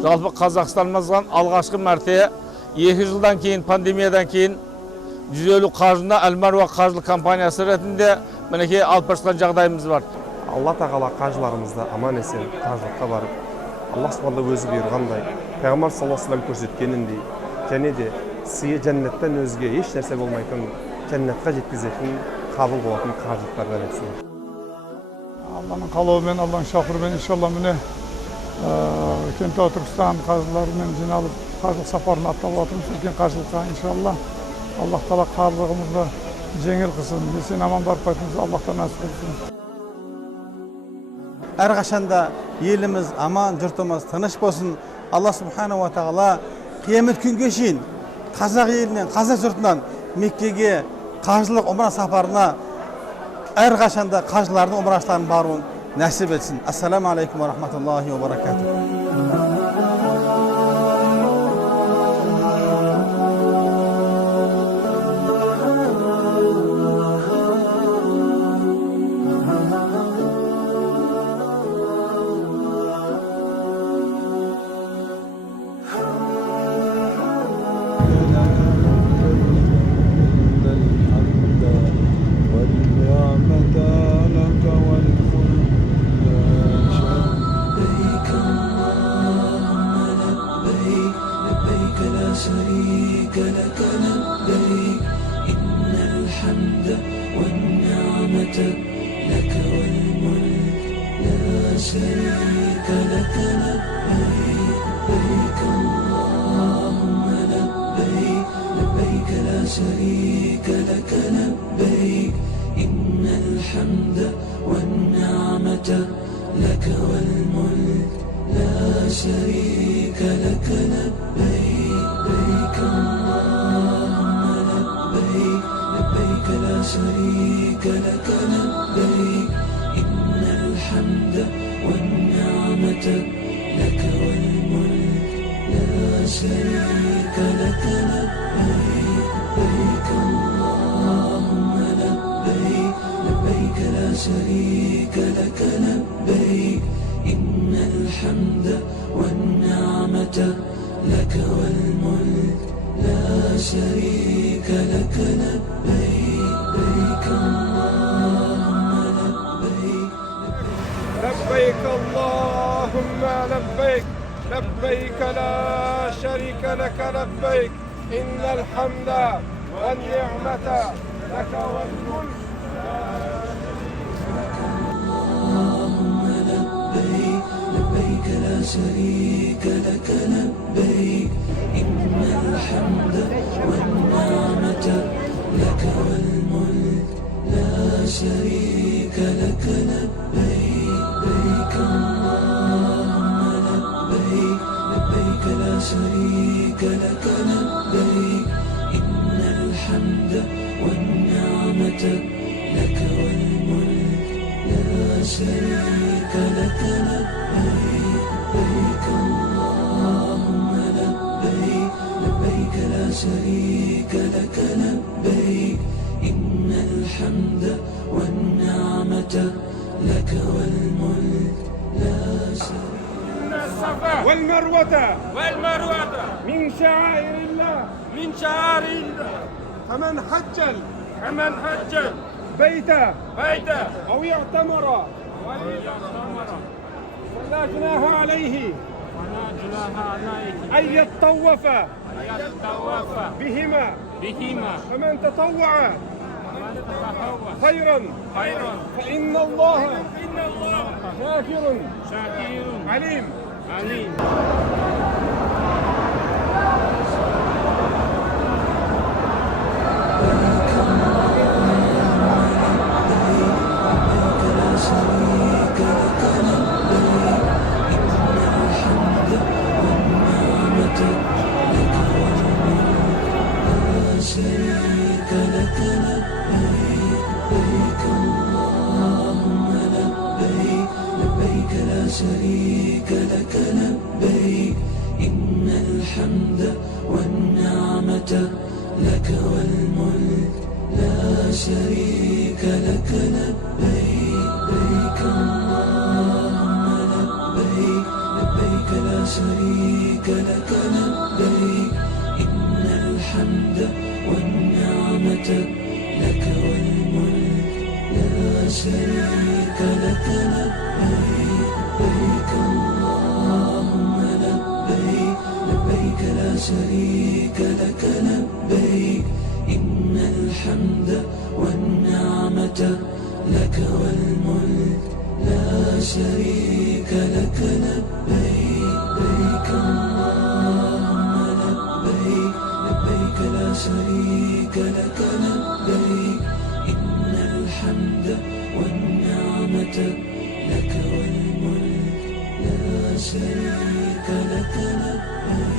Жалпы Қазақстанымыздан алғашқы мәрте 2 жылдан кейін, пандемиядан кейін 150 қаржыны Әл-Маруа қаржылық компаниясы ретінде мінекей алып бара жағдайымыз бар. Алла тағала қажыларымызды аман есен қажылыққа барып, Алла Субханала өзі бұйырғандай, Пайғамбар саллаллаху алейхи ва саллям көрсеткеніндей, және де сыйы жәннаттан өзге еш нәрсе болмайтын, жәннатқа жеткізетін, қабыл болатын қажылықтардан өтсін. Алланың қалауымен, Алланың шақыруымен иншалла міне Кентау Түркістан қажыларымен жиналып, қажылық сапарын аттап отырмыз. Үлкен қажылыққа иншалла. Аллах тағала қажылығымызды жеңіл қылсын. Есен аман барып қайтуымыз Аллахтан нәсіп етсін. Әрқашанда еліміз аман, жұртымыз тыныш болсын. Алла субханала ва тағала қиямет күнге шейін қазақ елінен, қазақ жұртынан Меккеге қажылық умра сапарына әрқашанда қажылардың умраштарын баруын нәсіп етсін. Ассаламу алейкум ва рахматуллахи ва баракатух. شريك لك لبيك إن الحمد والنعمة لك والملك لا شريك لك لبيك لبيك اللهم لبيك لبيك لا شريك لك لبيك إن الحمد والنعمة لك والملك لا شريك لك لبيك لبيك اللهم لبيك لبيك لا شريك لك لبيك إن الحمد والنعمة لك والملك لا شريك لك لبيك لبيك اللهم لبيك لبيك لا شريك لك لبيك إن الحمد والنعمة لك والملك لا شريك لك لبيك لبيك اللهم لبيك لبيك اللهم لبيك لبيك لا شريك لك لبيك إن الحمد والنعمة لك والملك لبيك لا شريك لك لبيك إن الحمد والنعمة لك والملك لا شريك لك لبيك لبيك اللهم لبيك لبيك لا شريك لك لبيك إن الحمد والنعمة لك والملك لا شريك لك لبيك لبيك اللهم لبيك لبيك لا شريك لك لبيك إن الحمد والنعمة لك والملك لا شريك الصفا والمروة من شعائر الله فمن حج بيته أو اعتمر فلا جناح عليه أن يطوف بهما فمن تطوع خيرا فإن الله شاكر عليم. شريك لك لبيك لبيك الله لك والملك لا شريك لك لبيك لبيك اللهم لبيك لبيك لا شريك لك لبيك إن الحمد والنعمة لك والملك لا شريك لك لبيك لبيك اللهم لبيك لبيك لا شريك لك لبيك إن الحمد والنعمة لك والملك لا شريك لك لبيك لبيك اللهم لبيك لبيك لا شريك لك لبيك إن الحمد والنعمة لك والملك لا شريك لك لبيك